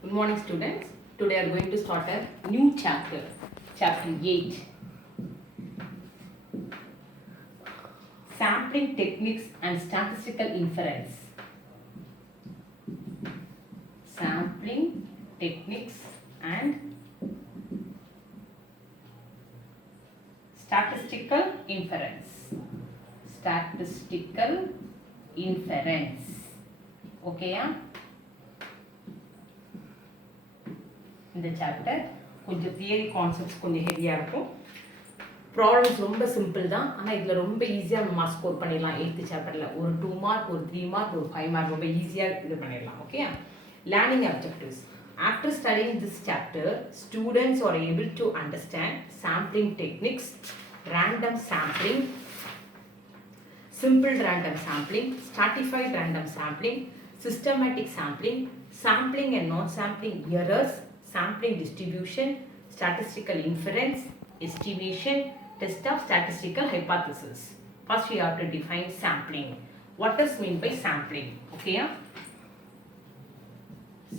Good morning, students. Today we are going to start a new chapter, chapter 8. Sampling techniques and statistical inference. Sampling techniques and statistical inference. Statistical inference. Okay, yeah? இந்த சாப்டர் கொஞ்சம் theory concepts கொஞ்சம் ஹெவியாக இருக்கும். ப்ராப்ளம்ஸ் ரொம்ப சிம்பிள் தான், ஆனால் இதில் ரொம்ப ஈஸியாக நம்ம மார்க் ஸ்கோர் பண்ணிடலாம். 8th சாப்டரில் ஒரு 2 மார்க், ஒரு 3 மார்க், ஒரு 5 மார்க் ரொம்ப ஈஸியாக இது பண்ணிடலாம். Okay, learning objectives. After studying this chapter, students are able to understand sampling techniques, random sampling, simple random sampling, stratified random sampling, systematic sampling, sampling and non-sampling errors, sampling distribution, statistical inference, estimation, test of statistical hypothesis. First we have to define sampling. What does mean by sampling? Okay, yeah?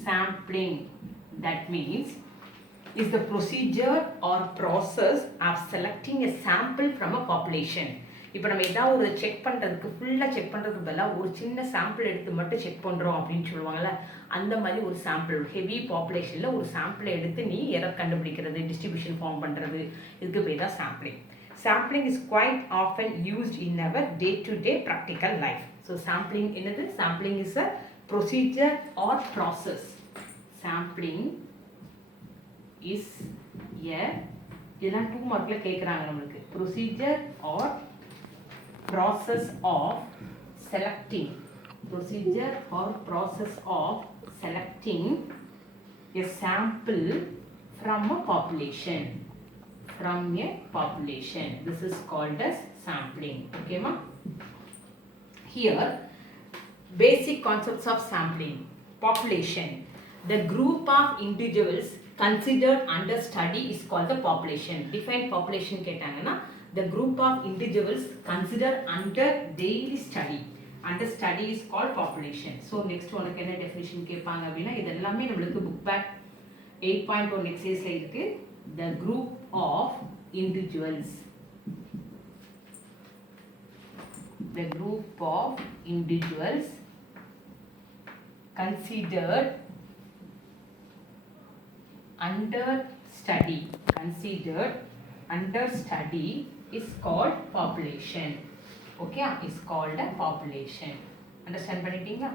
Sampling, that means, is the procedure or process of selecting a sample from a population. இப்போ நம்ம ஏதாவது ஒரு செக் பண்ணுறதுக்கு ஃபுல்லாக செக் பண்ணுறதுக்கு பதிலாக ஒரு சின்ன சாம்பிள் எடுத்து மட்டும் செக் பண்ணுறோம் அப்படின்னு சொல்லுவாங்கள்ல, அந்த மாதிரி ஒரு சாம்பிள் ஹெவி பாப்புலேஷனில் ஒரு சாம்பிளை எடுத்து நீ எரர் கண்டுபிடிக்கிறது, டிஸ்ட்ரிபியூஷன் ஃபார்ம் பண்ணுறது, இதுக்கு பேர் தான் sampling. Sampling is quite often used in our day-to-day practical life. So sampling என்னது? Sampling is a procedure or process. Sampling is a, இதெல்லாம் 2 மார்க்கில் கேட்குறாங்க நம்மளுக்கு. Procedure or process of selecting. Procedure or process of selecting a sample from a population. From a population. This is called as sampling. Okay, ma? Here, basic concepts of sampling. Population. The group of individuals considered under study is called the population. Define population கேட்டாங்கன்னா, the group of individuals considered under daily study. Under study is called population. So next உனக்கு என்ன definition கேட்பாங்க அப்படின்னா, இது எல்லாமே நம்மளுக்கு book back 8.1 exercise இருக்கு. The group of individuals. The group of individuals considered under study. Considered under study is called population. Okay, is called a population. Understand பண்ணிட்டீங்களா?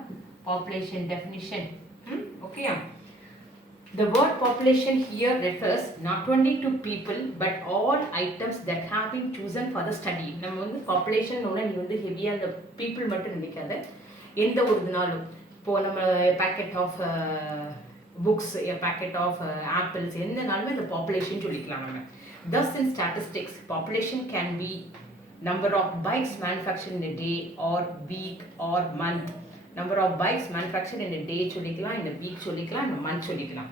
Population definition. Okay. The word population here refers not only to people but all items that have been chosen for the study. நம்ம வந்து population ஒன்று நீ வந்து ஹெவியாக அந்த people மட்டும் நினைக்காத, எந்த ஒரு நாளும் இப்போ நம்ம packet of books, packet of apples, எந்த நாளுமே இந்த பாப்புலேஷன் சொல்லிக்கலாம் நம்ம. Thus in statistics, population can be number of bikes manufactured in a day or week or month. Number of bikes manufactured in a day சொல்லிக்கலாம், in a week சொல்லிக்கலாம், in a month சொல்லிக்கலாம்.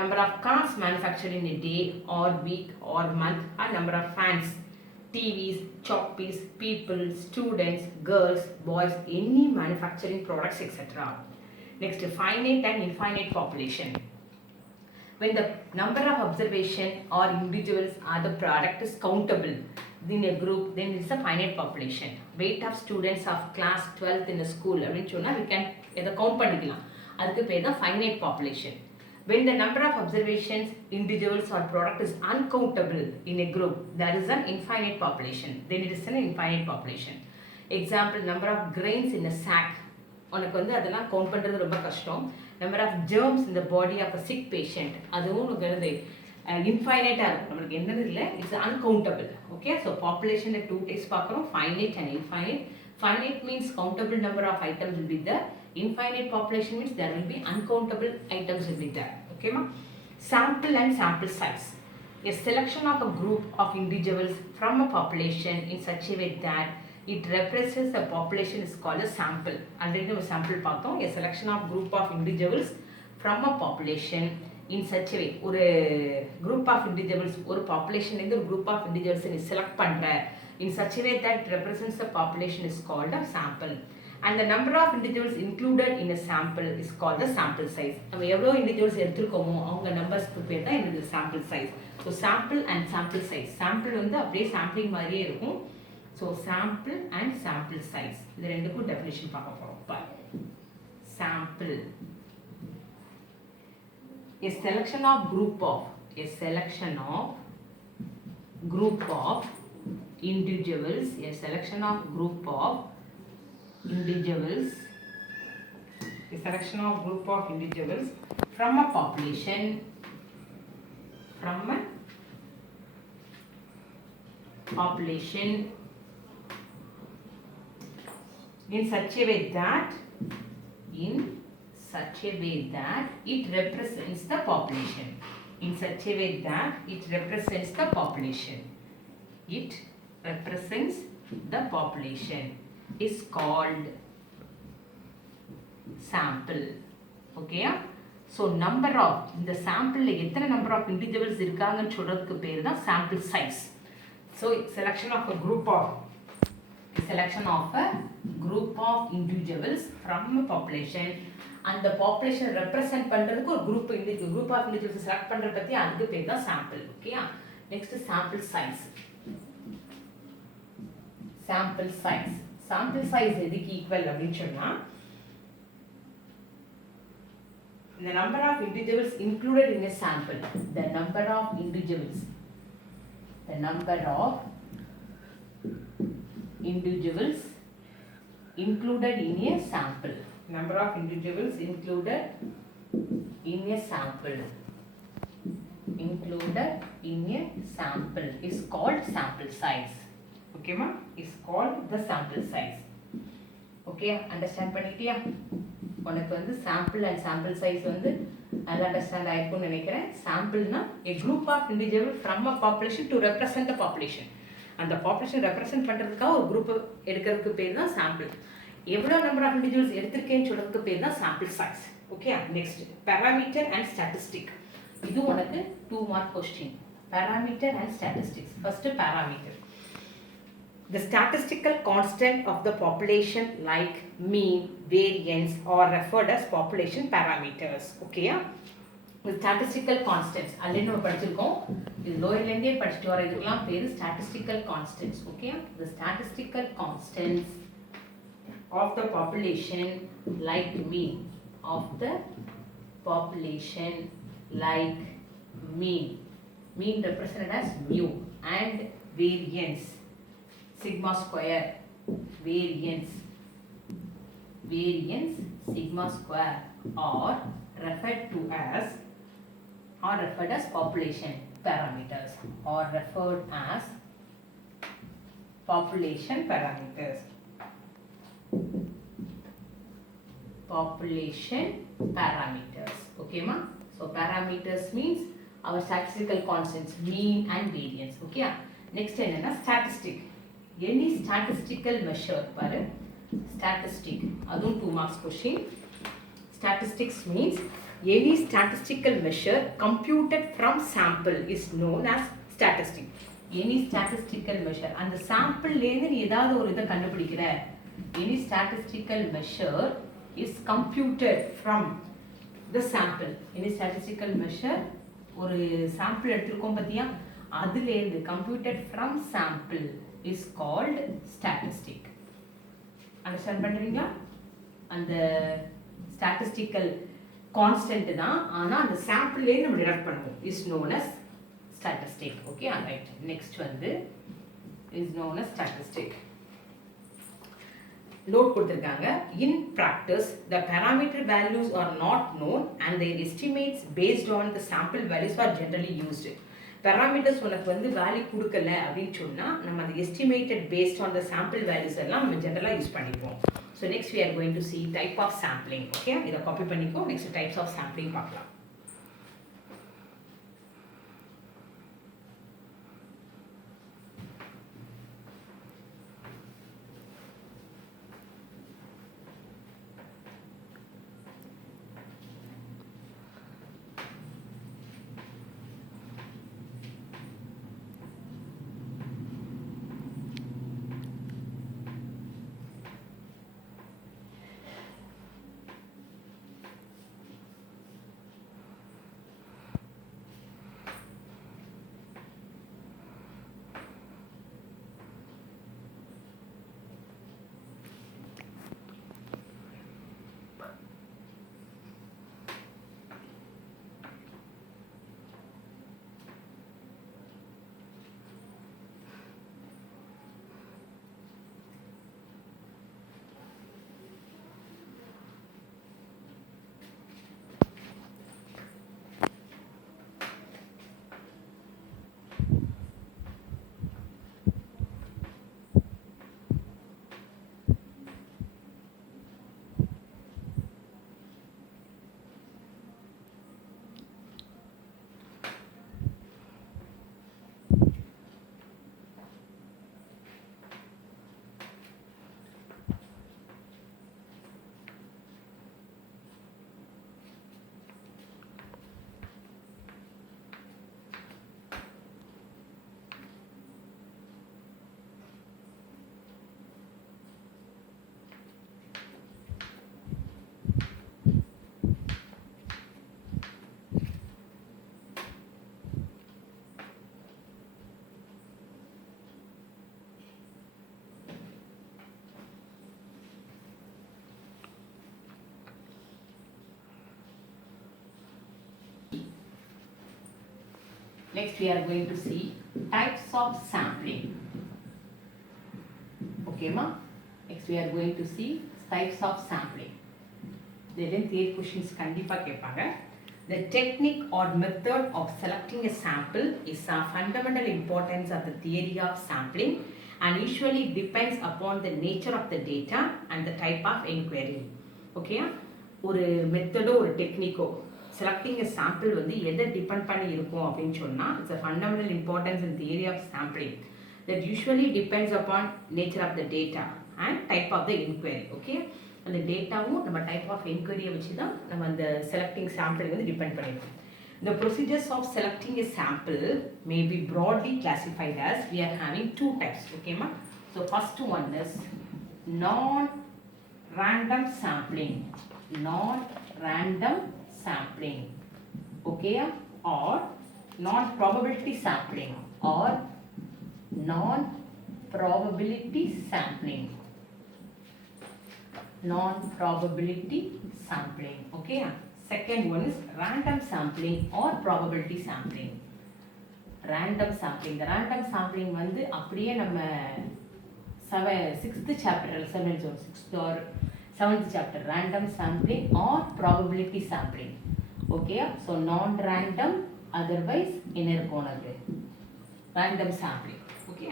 Number of cars manufactured in a day or week or month, or number of fans, TVs, choppies, people, students, girls, boys, any manufacturing products, etc. Next, finite and infinite population. When the number of observation or individuals or the product is countable in a group, then it's a finite population. Weight of students of class 12th in a school, அப்படின்னு சொன்னா we can இதை count பண்ணிக்கலாம், அதுக்கு பேர் தான் finite population. When the number of observations, individuals or product is uncountable in a group, there is an infinite population. Then it is an infinite population. Example, number of grains in a sack. உனக்கு வந்து அதெல்லாம் கவுண்ட் பண்ணுறது ரொம்ப கஷ்டம். Number of germs in the body of a sick patient, அதுவும் உனக்கு இன்ஃபைனைட்டாக இருக்கும், நம்மளுக்கு என்னது இல்லை, இட்ஸ் அன்கவுண்டபிள். ஓகே, ஸோ பாப்புலேஷனில் 2 டைப்ஸ் பார்க்குறோம், finite and infinite. Finite means countable number of items will be there. Infinite population means there will be uncountable items will be there. Okay, ma? Sample and sample size. A selection of a group of individuals from a population in such a way that it represents the population is called a sample. Already we sample பார்த்தோம். A selection of group of individuals from a population in such a way. ஒரு group of individuals, ஒரு population இருந்து ஒரு group of individuals நீ select பண்ற in such a way that represents the population is called a sample. and the number of individuals included in a sample is called the sample size. நம்ம எவ்வளோ individuals எடுத்துருக்கோமோ அவங்க நம்பர்ஸ்க்கு பேர் தான் இந்த sample size. So sample and sample size. Sample வந்து அப்படியே sampling மாதிரியே இருக்கும். So sample and sample size. இது ரெண்டுக்கும் definition பார்க்க போகிறோம். Sample. A selection of group of individuals, a selection of group of individuals from a population in such a way that it represents the population. In such a way that it represents the population. It represents the population is called sample. Okay? So number of இந்த sample எத்தனை number of individuals இருக்காங்கன்னு சொல்றதுக்கு பேர் தான் sample size. So selection of a group of individuals from a population. அந்த population represent பண்றதுக்கு ஒரு group of individuals select பண்றது பத்தி அதுக்கு பேர் தான் sample. Okay? Next sample size. Sample size எதுக்கு equal அப்படின்னு சொன்னா the number of individuals included in a sample. The number of individuals included in a sample. Number of individuals included in a sample is called sample size. Okay ma? Is called the sample size. Okay, understand பண்ணிட்டியா? உனக்கு வந்து sample and sample size வந்து நல்லா understand ஆயிருக்கும்னு நினைக்கிறேன். Sample னா a group of individuals from a population to represent the population. அந்த population represent பண்றதுக்காக ஒரு group எடுக்கிறதுக்கு பேர் தான் sample. எவ்வளோ number of individuals எடுத்திருக்கேன்னு சொல்றதுக்கு பேர் தான் sample size. Okay, next parameter and statistic. இது உனக்கு 2 mark question. Parameter and statistics. First parameter. The statistical constant of the population like mean, variance are referred as population parameters. Okay? The statistical constants. Already நம்ம படிச்சிருக்கோம். இது lower இருந்தே படிச்சிட்டு வர இதுக்கெல்லாம் பேரு statistical constants. Okay? The statistical constants of the population like mean. Mean represented as mu and variance. Sigma square, variance sigma square are referred as population parameters. Population parameters. Okay ma? So parameters means our statistical constants, mean and variance. Okay? Next என்னன்னா statistic. Any statistical measure பாரு statistic அதுவும் 2 marks question. Statistics means any statistical measure computed from sample is known as statistic. Any statistical measure அந்த sample லேந்து நீ ஏதாவது ஒரு இதை கண்டுபிடிக்கிற any statistical measure is computed from the sample. Any statistical measure ஒரு sample எடுத்துருக்கோம் பார்த்தியா அதுலேருந்து computed from sample is called statistic. Understand பண்ணுறீங்களா? அந்த statistical constant தான் ஆனால் அந்த சாம்பிள்லேயே நம்ம டிடக்ட் பண்ணுவோம் is known as statistic. Okay, right. Next வந்து is known as statistic. Note கொடுத்திருக்காங்க. In practice, the parameter values are not known and their estimates based on the sample values are generally used. Parameters உனக்கு வந்து வேல்யூ கொடுக்கல அப்படின்னு சொன்னால் நம்ம அந்த estimated based on the sample values எல்லாம் நம்ம ஜென்ரலாக யூஸ் பண்ணிப்போம். So next we are going to see type of sampling. Okay, இதை காப்பி பண்ணிக்கோ. நெக்ஸ்ட் டைப்ஸ் ஆஃப் சாம்பிளிங் பார்க்கலாம். Next we are going to see types of sampling. Okay ma? Next we are going to see types of sampling. Then 3 questions kandipa kepanga. The technique or method of selecting a sample is a fundamental importance of the theory of sampling and usually depends upon the nature of the data and the type of inquiry. Okay? ஒரு மெத்தடோ ஒரு டெக்னிக்கோ செலக்டிங் எ சாம்பிள் வந்து எதை டிபெண்ட் பண்ணி இருக்கும் அப்படின்னு சொன்னால் it's a fundamental importance in theory of sampling that usually depends upon nature of the data and type of the enquiry. Okay, அந்த டேட்டாவும் நம்ம டைப் ஆஃப் என்கொயரியை வச்சு தான் நம்ம அந்த செலக்டிங் சாம்பிள் வந்து டிபெண்ட் பண்ணியிருக்கோம். The procedures of selecting a sample may be broadly classified as we are having 2 types. Okay ma? So first one is non-random sampling. Non-random sampling. Okay, or non-probability sampling or non-probability sampling. Non-probability sampling. Okay, second one is random sampling or probability sampling. Random sampling. The random sampling வந்து அப்படியே நம்ம 6th chapter 6th or 7th chapter random sampling or probability sampling. Okay, so non-random otherwise inner corner random sampling. Okay,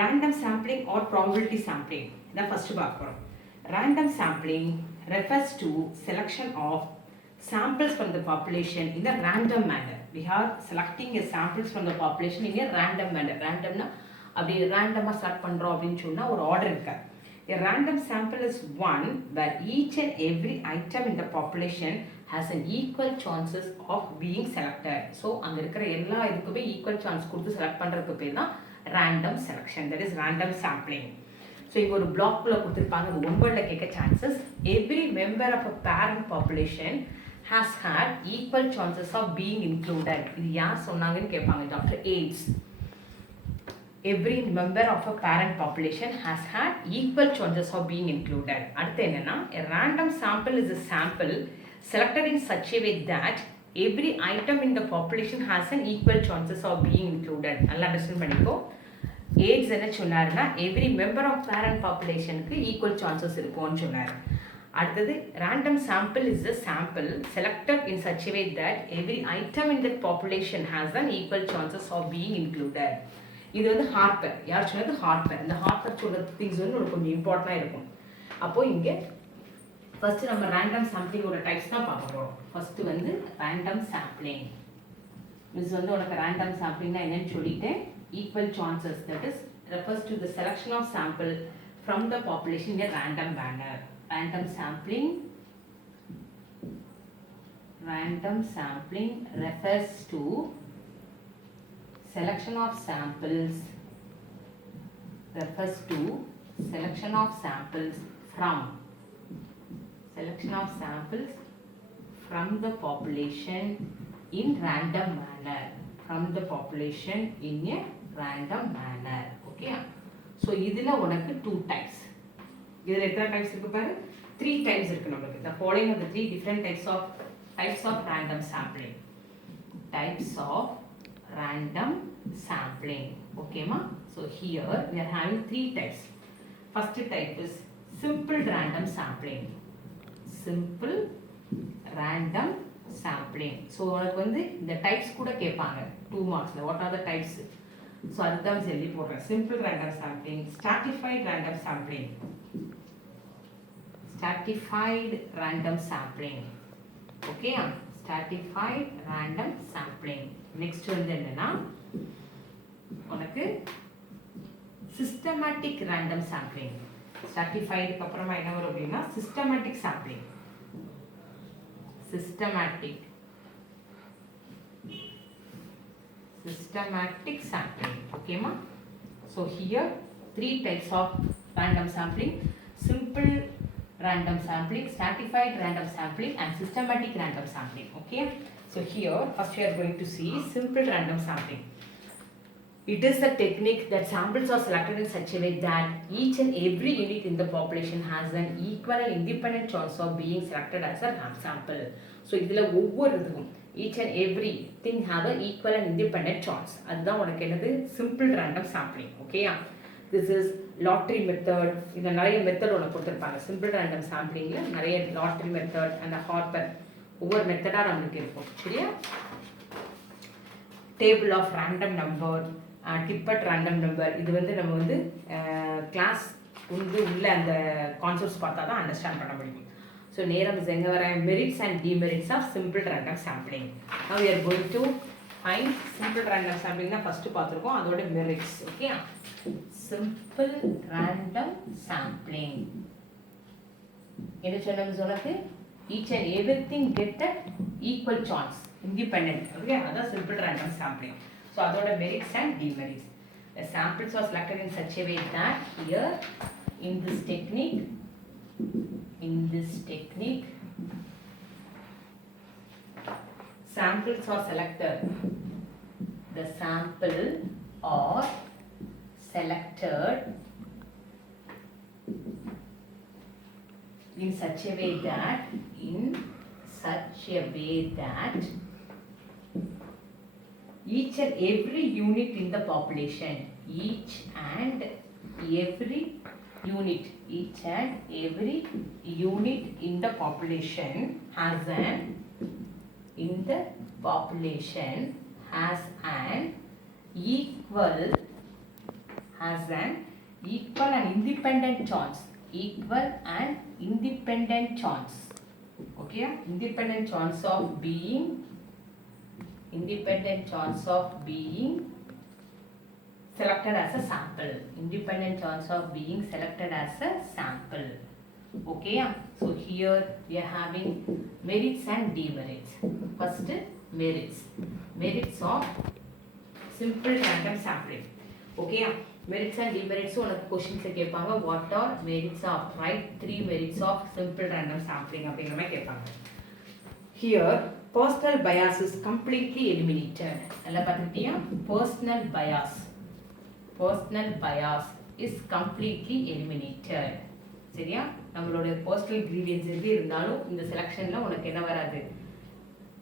random sampling or probability sampling the first பார்க்கிறோம். Random sampling refers to selection of samples from the population in a random manner. We are selecting a samples from the population in a random manner. Random na அப்படி ரேண்டமாக செலக்ட் பண்ணுறோம் அப்படின்னு சொன்னால் ஒரு ஆர்டர் இருக்கு. A random sample is one where each and every item in the population has an equal chances of being selected. So அங்கே இருக்கிற எல்லா இதுக்குமே ஈக்குவல் சான்ஸ் கொடுத்து செலக்ட் பண்ணுறதுக்கு பேர் தான் random selection. That is random sampling. So இங்கே ஒரு பிளாக்குள்ளே கொடுத்துருப்பாங்க, அது ஒன்பதில் கேட்க chances. Every member of a parent population has had equal chances of being included. இது யார் சொன்னாங்கன்னு கேட்பாங்க, doctor AIDS. Every member of a parent population has had equal chances of being included. அடுத்து என்னன்னா, a random sample is a sample selected in such a way that every item in the population has an equal chances of being included. நல்லா அண்டர்ஸ்டாண்ட் பண்ணிக்கோ. AIDS என்ன சொன்னாருன்னா, every member of parent populationக்கு equal chances இருக்கும்னு சொன்னார். அடுத்தது random sample is a sample selected in such a way that every item in that population has an equal chances of being included. இது வந்து ஹார்ப்பர். யார் சொன்னது? ஹார்ப்பர். இந்த ஹார்ப்பர் சொல்கிற திங்ஸ் வந்து உங்களுக்கு கொஞ்சம் இம்பார்ட்டண்டாக இருக்கும். அப்போது இங்கே ஃபஸ்ட்டு நம்ம ரேண்டம் சாம்பிளிங்கோட டைப்ஸ் தான் பார்க்க போகிறோம். ஃபஸ்ட்டு வந்து ரேண்டம் சாம்பிளிங். மிஸ் வந்து உனக்கு ரேண்டம் சாம்பிளிங்னா என்னன்னு சொல்லிட்டேன். Equal chances, that is refers to the selection of sample from the population in random manner. Random sampling refers to selection of samples from the population in random manner. Okay, so இதுல உனக்கு 2 types. இதுல எத்தனை types இருக்கு பாரு? 3 types இருக்கு நமக்கு. The following are the 3 different types of random sampling. Okay ma? So here we are having 3 types. First type is simple random sampling. So உனக்கு வந்து இந்த types கூட கேட்பாங்க 2 marksல. What are the types? So அதுதான் சொல்லி போடுறேன். Simple random sampling, stratified random sampling. Okay, stratified random sampling. Next வந்து என்னன்னா உனக்கு systematic random sampling. Stratified க்கு அப்புறமா என்ன வரும் அப்படின்னா systematic sampling. Okay ma? So here 3 types of random sampling: simple random sampling, stratified random sampling and systematic random sampling. Okay, so here first we are going to see simple random sampling. It is a technique that samples are selected in such a way that each and every unit in the population has an equal and independent chance of being selected as a sample. So இதில் ஒவ்வொரு இதுவும் each and every thing have a equal and independent chance. அதுதான் உனக்கு என்னது simple random sampling. ஓகேயா? This is lottery method. இந்த நிறைய மெத்தட் உனக்கு கொடுத்துருப்பாங்க. simple random sampling நிறைய lottery method and ஹார்பர் ஒவ்வொரு மெத்தடாக நம்மளுக்கு இருக்கும். சரியா? Table of random number, Tippett random number, இது வந்து நம்ம வந்து கிளாஸ் உள்ள அந்த கான்செப்ட்ஸ் பார்த்தா தான் அண்டர்ஸ்டாண்ட் பண்ண முடியும். ஸோ நேரம் எங்கே வர merits and demerits of simple random sampling. Now we are going to find simple random sampling தான் ஃபஸ்ட்டு பார்த்துருக்கோம், அதோட merits. Okay, simple random sampling என்ன சொன்னோம் சொன்னது, each and everything get a equal chance, independent. Okay, that's simple random sampling. So அதோட merits and demerits. The samples are selected in such a way that here in this technique samples are selected. The sample are selected in such a way that each and every unit in the population, each and every unit in the population has an equal and independent chance. Equal and independent chance. Okay, independent chance of being selected as a sample. Independent chance of being selected as a sample. Okay, so here we are having merits and demerits. First, merits of simple random sampling. Okay, merits and demerits உனக்கு questions கேட்பாங்க. What are merits of, write 3 merits of simple random sampling அப்படிங்கிற மாதிரி கேட்பாங்க. Here personal bias is completely eliminated. நல்லா பார்த்துக்கிட்டியா, personal bias is completely eliminated. சரியா? நம்மளோட பர்சனல் கிரீடியன்ஸ் எது இருந்தாலும் இந்த செலெக்ஷனில் உனக்கு என்ன வராது,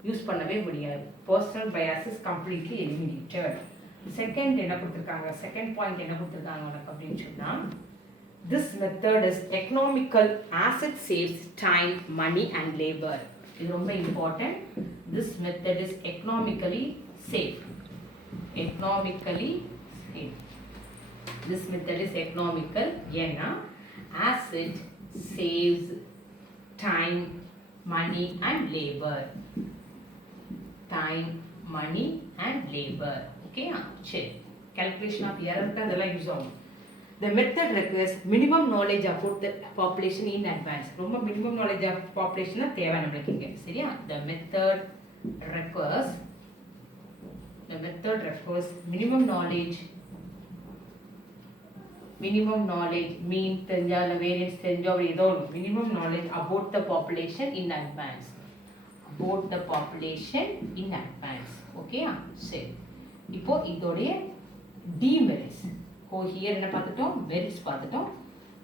யூஸ் பண்ணவே முடியாது. Personal bias is completely eliminated. Second என்ன கொடுத்துருக்காங்க, செகண்ட் பாயிண்ட் என்ன கொடுத்துருக்காங்க உனக்கு அப்படின்னு சொன்னால், this method is economical as it saves time, money and labor. இது ரொம்ப இம்பார்ட்டன்ட். This method is economically safe. This method is economical ஏன்னா as it saves time, money and labor. Okay, சரி. Calculation of error அதெல்லாம் யூஸ் ஆகும். The method requires minimum knowledge about the population in advance. ரொம்ப minimum knowledge of population தேவை நம்மளுக்கு இங்க. சரியா? The method requires minimum knowledge mean தெரிஞ்சா இல்ல வேரியன்ஸ் தெரிஞ்சா ஏதோ minimum knowledge about the population in advance. Okay, சரி. இப்போ இதோடைய demerits. ஹியர் என்ன பார்த்துட்டோம், மெரிட்ஸ் பார்த்துட்டோம்.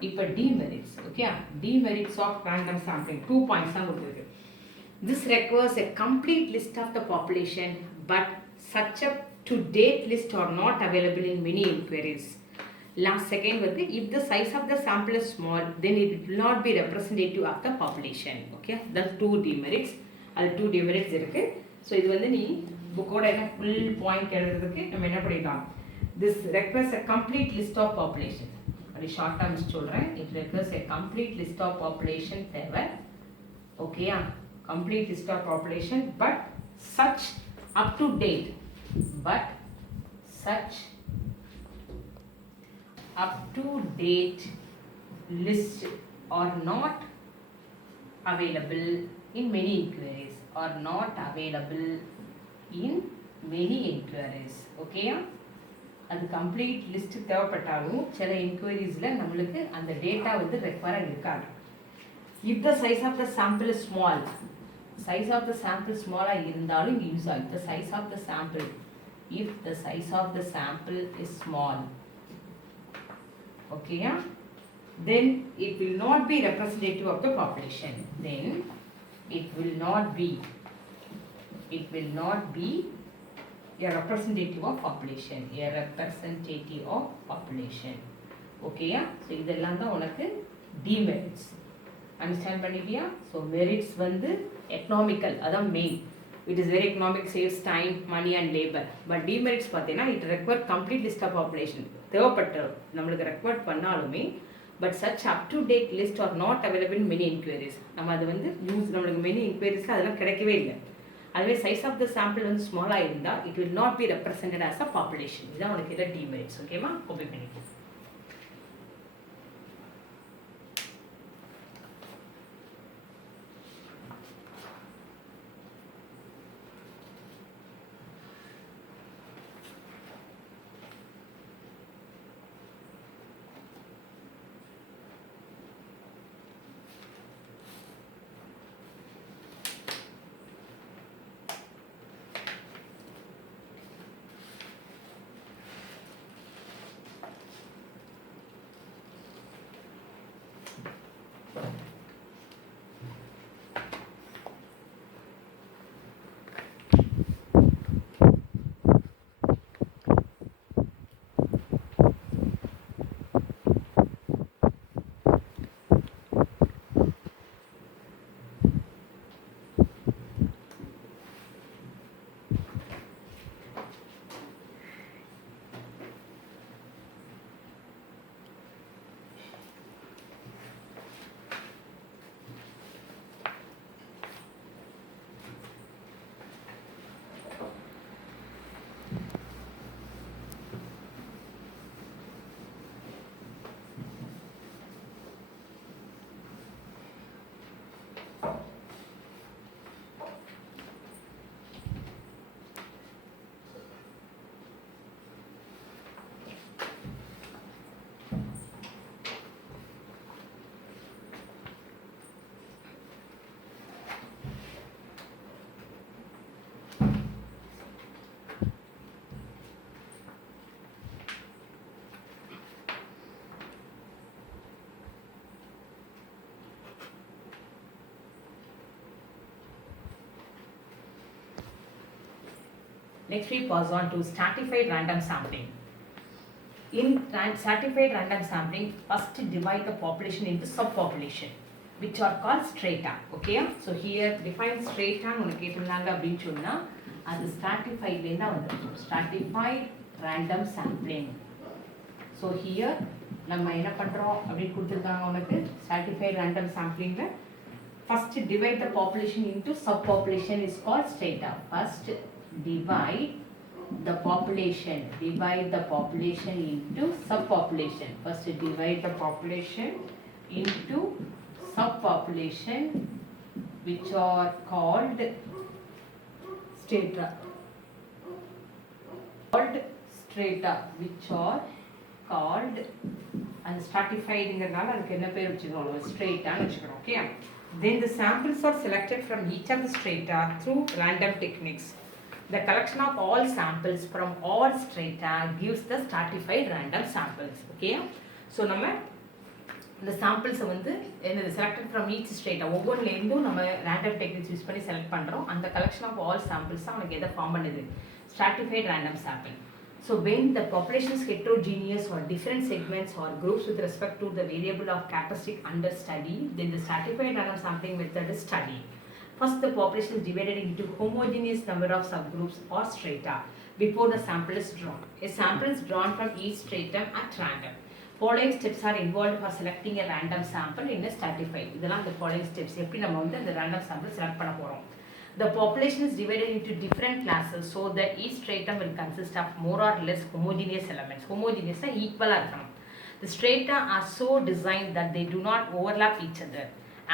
இப்போ demerits. Okay, demerits of random sampling 2 points தான் கொடுத்துருக்கு. This requires a complete list of the population, but such a to date list are not available in many inquiries. Last second வந்து, if the size of the sample is small, then it will not be representative of the population. Okay, that's 2 demerits. அது 2 demerits இருக்கு. ஸோ இது வந்து நீ புக்கோட என்ன full point எழுதுறதுக்கு நம்ம என்ன பண்ணிக்கலாம், this requires a complete list of population. அப்படி ஷார்ட் டேர்ம்ஸ் சொல்கிறேன். it requires a complete list of population தேவை. ஓகேயா, complete list of population but such up to date list are not available in many inquiries. ஓகேயா, அது complete list தேவைப்பட்டாலும் சில என்கொயரிஸில் நம்மளுக்கு அந்த டேட்டா வந்து ரெக்வயராக இருக்காது. If the size of the sample is small, size of the sample ஸ்மாலாக இருந்தாலும் இங்கே யூஸ் ஆகும். The size of the sample, if the size of the sample is small, ஓகேயா, then it will not be representative of the population. Then it will not be It will not be a representative of population. A representative of population. Okay, so இதெல்லாம் தான் உனக்கு demerits. Understand பண்ணிட்டியா? So merits வந்து economical, அதான் main. It is very economic, saves time, money and labor. But demerits பார்த்தீங்கன்னா it require complete list of population. தேவைப்பட்ட நம்மளுக்கு ரெக்வயர்ட் பண்ணாலுமே but such up to date list are not available in many inquiries. நம்ம அது வந்து யூஸ் நம்மளுக்கு many inquiriesல அதெல்லாம் கிடைக்கவே இல்லை. அதுவே size of the sample வந்து ஸ்மாலாக இருந்தால் it will not be represented as a population. இதான் உனக்கு இதில் demerits. ஓகேவா? ஓபே பண்ணிக்கோ. Next we pass on to stratified random sampling. In stratified random sampling, first divide the population into subpopulation, which are called strata. Okay, so here define strata உனக்கு கேட்டிருந்தாங்க அப்படின்னு சொன்னா அது stratified ல தான் வந்திருக்கும். Stratified random sampling. So here நம்ம என்ன பண்றோம் அப்படின்னு கொடுத்திருக்காங்க உனக்கு stratified random sampling ல first divide the population into subpopulation is called strata. First divide the population into subpopulation. First divide the population into subpopulation, which are called strata. Which are called and stratified ங்கறனால அதுக்கு என்ன பேர் வச்சிருக்கோம் strata ன்னு வச்சுக்கிறோம். Okay, then the samples are selected from each of the strata through random techniques. The collection of all samples from all strata gives the stratified random samples. Okay, so நம்ம இந்த samples வந்து என்னது selected from each strata ஒவ்வொன்றில இருந்தும் நம்ம random techniques use பண்ணி செலக்ட் பண்றோம். அந்த collection of all samples தான் நமக்கு எதை ஃபார்ம் பண்ணுது stratified random sample. So when the population is heterogeneous or different segments or groups with respect to the variable of characteristic under study, then the stratified random sampling method is studied. First, the population is divided into homogeneous number of subgroups or strata before the sample is drawn. A sample is drawn from each stratum at random. Following steps are involved for selecting a random sample in a stratified. இதெல்லாம் the following steps. எப்படி நம்ம வந்து அந்த random sample select பண்ண போறோம். The population is divided into different classes so that each stratum will consist of more or less homogeneous elements. Homogeneous is equal இருக்கணும். The strata are so designed that they do not overlap each other.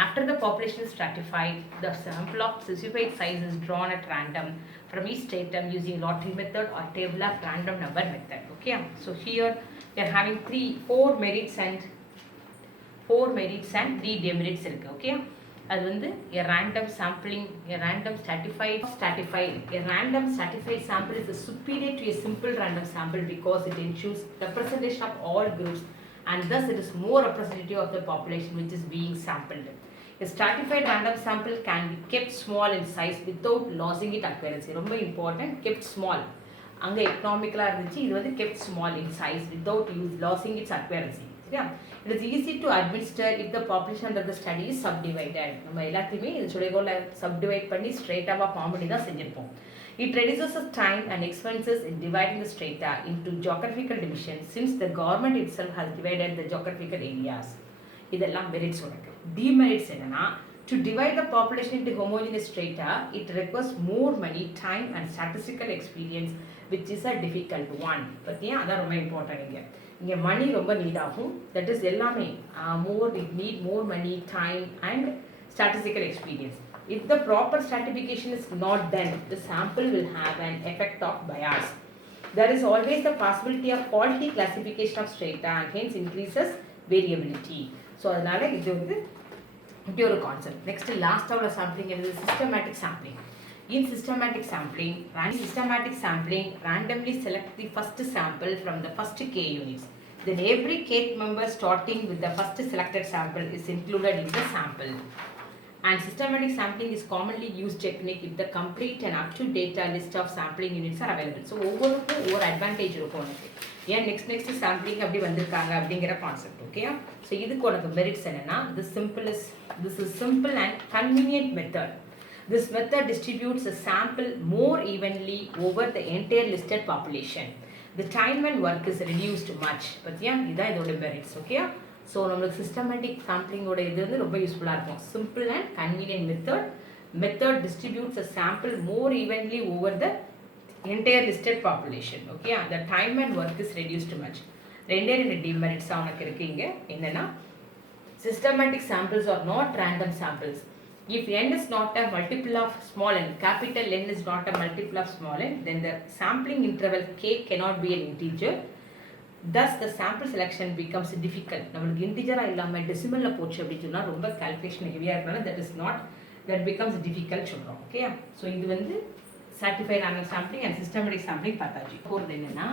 After the population is stratified, the sample of specified size is drawn at random from each stratum using lottery method or table of random number method. Okay, so here we are having four merits and 3 demerits இருக்கு. Okay, அது வந்து a random sampling, a random stratified. A random stratified sample is superior to a simple random sample because it ensures representation of all groups and thus it is more representative of the population which is being sampled. A stratified random sample can be kept small in size without losing its accuracy. ரொம்ப important, kept small. அங்கே எக்கனாமிக்கலாக இருந்துச்சு, இது வந்து kept small in size without losing its accuracy. சரியா? It is easy to administer if the population under the study is subdivided. நம்ம எல்லாத்தையுமே இது சொல்லிக்கோல subdivide பண்ணி ஸ்ட்ரெயிட்டாக ஃபார்ம் பண்ணி தான் செஞ்சுருப்போம். It reduces the time and expenses in dividing the strata into geographical divisions since the government itself has divided the geographical areas. இதெல்லாம் merits உனக்கு. Demerits என்னன்னா, to divide the population into homogeneous strata, it requires more money, time and statistical experience, which is a difficult one. பத்தியா அதான் ரொம்ப இம்பார்ட்டன்ட் இங்கே மணி ரொம்ப நீட் ஆகும். That is எல்லாமே it need more money, time and statistical experience. If the proper stratification is not done, the sample will have an effect of bias. There is always the possibility of faulty classification of strata and hence increases variability. So அதனால இது வந்து இப்படி ஒரு concept. Next லாஸ்ட்டாக சாம்பிளிங் என்னது? Systematic sampling. In systematic sampling randomly select the first sample from the first k units. Then every k member starting with the first selected sample is included in the sample. And systematic sampling is commonly used technique if the complete and up-to-date data list of sampling units are available. So ஒவ்வொருக்கும் ஒவ்வொரு அட்வான்டேஜ் இருக்கும் உனக்கு. ஏன் next sampling அப்படி வந்திருக்காங்க அப்படிங்கிற கான்செப்ட். ஓகேயா? ஸோ இதுக்கு உனக்கு மெரிட்ஸ் என்னன்னா, this is simple and convenient method. This method distributes a sample more evenly over the entire listed population. The time and work is reduced much. பத்தியா இதான் இதோட மெரிட்ஸ். ஓகேயா? ஸோ நம்மளுக்கு சிஸ்டமேட்டிக் சாம்பிளிங்கோட இது வந்து ரொம்ப யூஸ்ஃபுல்லாக இருக்கும். Simple and convenient method distributes a sample more evenly over the entire listed population. Okay, the time and work is reduced much. ரெண்டு டிமெரிட்ஸாக உனக்கு இருக்குது இங்கே. என்னென்னா, systematic samples are not random samples. If n is not a multiple of small n, capital N is not a multiple of small n, then the sampling interval k cannot be an integer. Thus the sample selection becomes difficult. நம்மளுக்கு இன்டிஜராக இல்லாமல் டெசிமலில் போச்சு அப்படின்னு சொன்னால் ரொம்ப கால்குலேஷன் ஹெவியாக இருக்கனால that becomes difficult சொல்கிறோம். ஓகே, ஸோ இது வந்து certified random sampling and systematic sampling பார்த்தாச்சு. போகிறது என்னென்னா,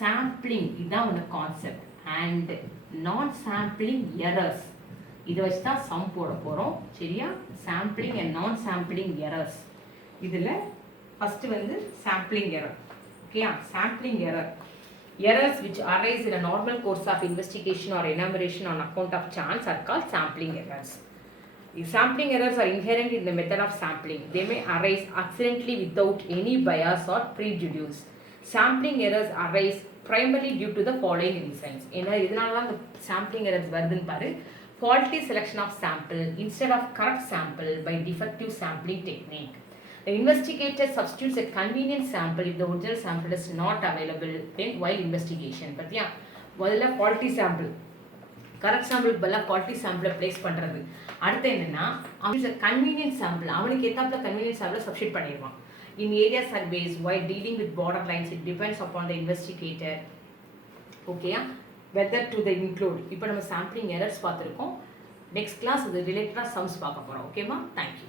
சாம்பிளிங் இதுதான் உனக்கு கான்செப்ட் அண்ட் நான் சாம்பிளிங் எரர்ஸ். இதை வச்சு தான் சம் போட போகிறோம். சரியா? சாம்பிளிங் அண்ட் நான் சாம்பிளிங் எரர்ஸ். இதில் ஃபஸ்ட்டு வந்து சாம்பிளிங் எரர். ஓகேயா? Sampling error. Errors which arise in a normal course of investigation or enumeration on account of chance are called sampling errors. The sampling errors are inherent in the method of sampling. They may arise accidentally without any bias or prejudice. Sampling errors arise primarily due to the following reasons. இதனால தான் sampling errors வருதுன்னு பாரு. Faulty selection of sample instead of correct sample by defective sampling technique. The investigator substitutes a convenient sample if the original sample is not available then while investigation. But yeah, முதல்ல faulty sample, correct sample பதிலா faulty sample place பண்றது. அடுத்து என்னன்னா, அவனுக்கு convenient sample, அவனுக்கு ஏத்தாப்புல convenient sample substitute பண்ணிடுவான். In area surveys, while dealing with borderlines, it depends upon the investigator. Okay, whether to the include. இப்போ நம்ம sampling errors பார்த்துருக்கோம். Next class இது ரிலேட்டடாக sums பார்க்க போகிறோம். ஓகேமா? Thank you.